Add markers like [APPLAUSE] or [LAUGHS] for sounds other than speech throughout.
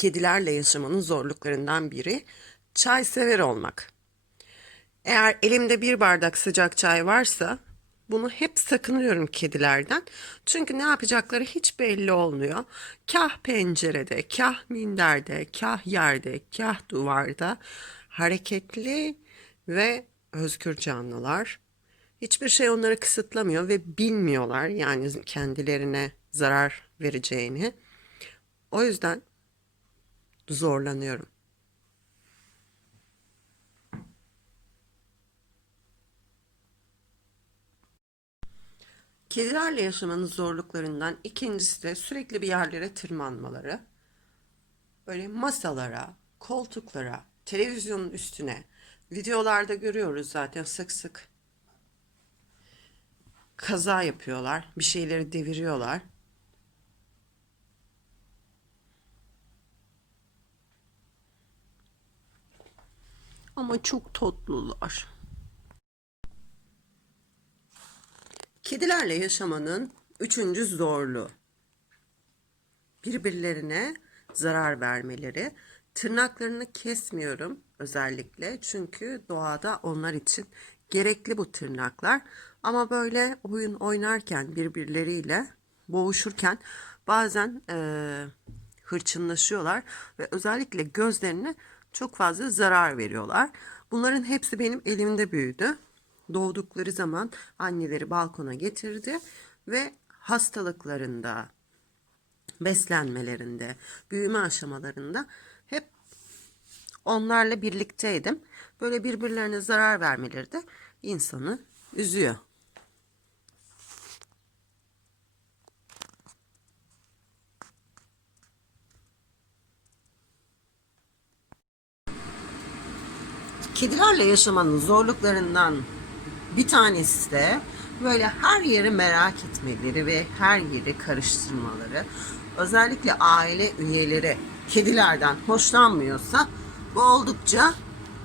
kedilerle yaşamanın zorluklarından biri çay sever olmak. Eğer elimde bir bardak sıcak çay varsa bunu hep sakınıyorum kedilerden. Çünkü ne yapacakları hiç belli olmuyor. Kah pencerede, kah minderde, kah yerde, kah duvarda hareketli ve özgür canlılar. Hiçbir şey onları kısıtlamıyor ve bilmiyorlar yani kendilerine zarar vereceğini. O yüzden zorlanıyorum. Kedilerle yaşamanın zorluklarından ikincisi de sürekli bir yerlere tırmanmaları. Böyle masalara, koltuklara, televizyonun üstüne, videolarda görüyoruz zaten sık sık. Kaza yapıyorlar, bir şeyleri deviriyorlar. Ama çok tatlılar. Kedilerle yaşamanın üçüncü zorluğu. Birbirlerine zarar vermeleri. Tırnaklarını kesmiyorum özellikle çünkü doğada onlar için gerekli bu tırnaklar. Ama böyle oyun oynarken birbirleriyle boğuşurken bazen eee, hırçınlaşıyorlar ve özellikle gözlerine çok fazla zarar veriyorlar. Bunların hepsi benim elimde büyüdü. Doğdukları zaman anneleri balkona getirdi ve hastalıklarında, beslenmelerinde, büyüme aşamalarında hep onlarla birlikteydim. Böyle birbirlerine zarar vermeleri de insanı üzüyor. Kedilerle yaşamanın zorluklarından bir tanesi de böyle her yeri merak etmeleri ve her yeri karıştırmaları. Özellikle aile üyeleri kedilerden hoşlanmıyorsa bu oldukça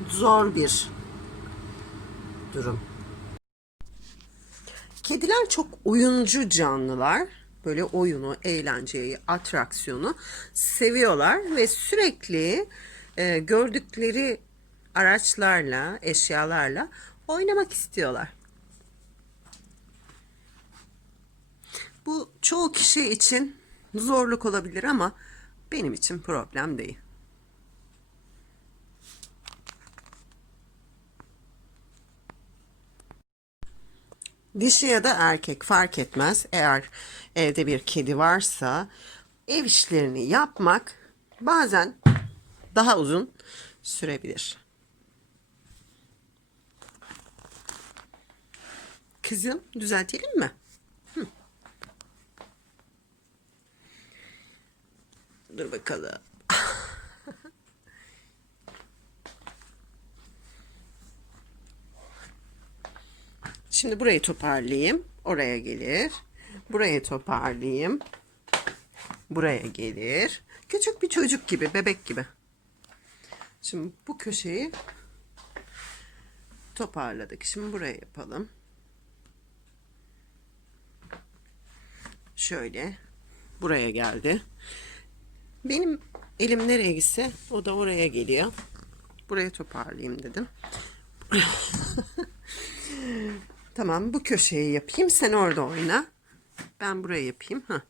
zor bir durum. Kediler çok oyuncu canlılar. Böyle oyunu, eğlenceyi, atraksiyonu seviyorlar ve sürekli e, gördükleri araçlarla, eşyalarla oynamak istiyorlar. Bu çoğu kişi için zorluk olabilir ama benim için problem değil. Dişi ya da erkek fark etmez. Eğer evde bir kedi varsa ev işlerini yapmak bazen daha uzun sürebilir. Kızım düzeltelim mi? Hı. Dur bakalım. [LAUGHS] Şimdi burayı toparlayayım. Oraya gelir. Burayı toparlayayım. Buraya gelir. Küçük bir çocuk gibi, bebek gibi. Şimdi bu köşeyi toparladık. Şimdi buraya yapalım. Şöyle buraya geldi. Benim elim nereye gitse o da oraya geliyor. Buraya toparlayayım dedim. [LAUGHS] tamam bu köşeyi yapayım. Sen orada oyna. Ben buraya yapayım. Hah.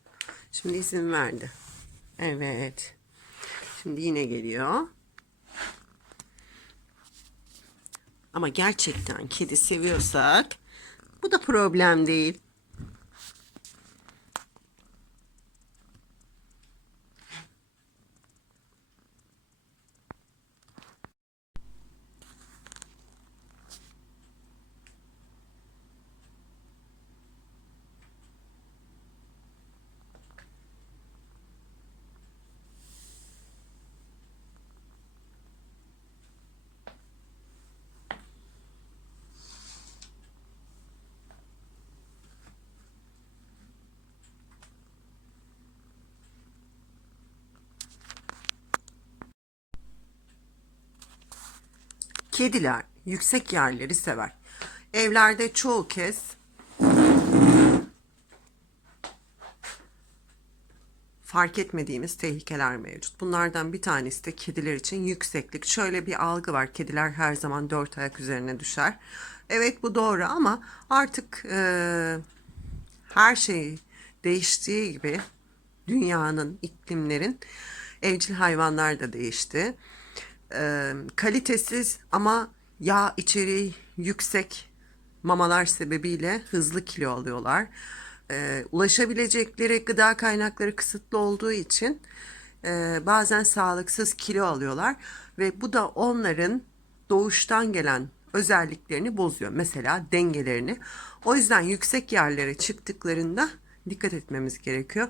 Şimdi izin verdi. Evet. Şimdi yine geliyor. Ama gerçekten kedi seviyorsak bu da problem değil. Kediler yüksek yerleri sever. Evlerde çoğu kez fark etmediğimiz tehlikeler mevcut. Bunlardan bir tanesi de kediler için yükseklik. Şöyle bir algı var. Kediler her zaman dört ayak üzerine düşer. Evet bu doğru ama artık e, her şey değiştiği gibi dünyanın, iklimlerin evcil hayvanlar da değişti. Ee, kalitesiz ama yağ içeriği yüksek mamalar sebebiyle hızlı kilo alıyorlar. Ee, ulaşabilecekleri gıda kaynakları kısıtlı olduğu için e, bazen sağlıksız kilo alıyorlar ve bu da onların doğuştan gelen özelliklerini bozuyor. Mesela dengelerini. O yüzden yüksek yerlere çıktıklarında dikkat etmemiz gerekiyor.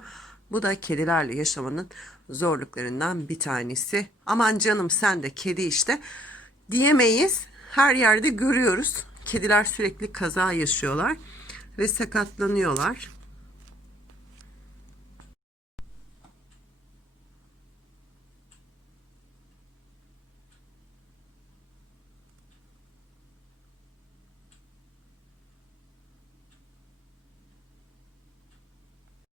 Bu da kedilerle yaşamanın zorluklarından bir tanesi. Aman canım sen de kedi işte diyemeyiz. Her yerde görüyoruz. Kediler sürekli kaza yaşıyorlar ve sakatlanıyorlar.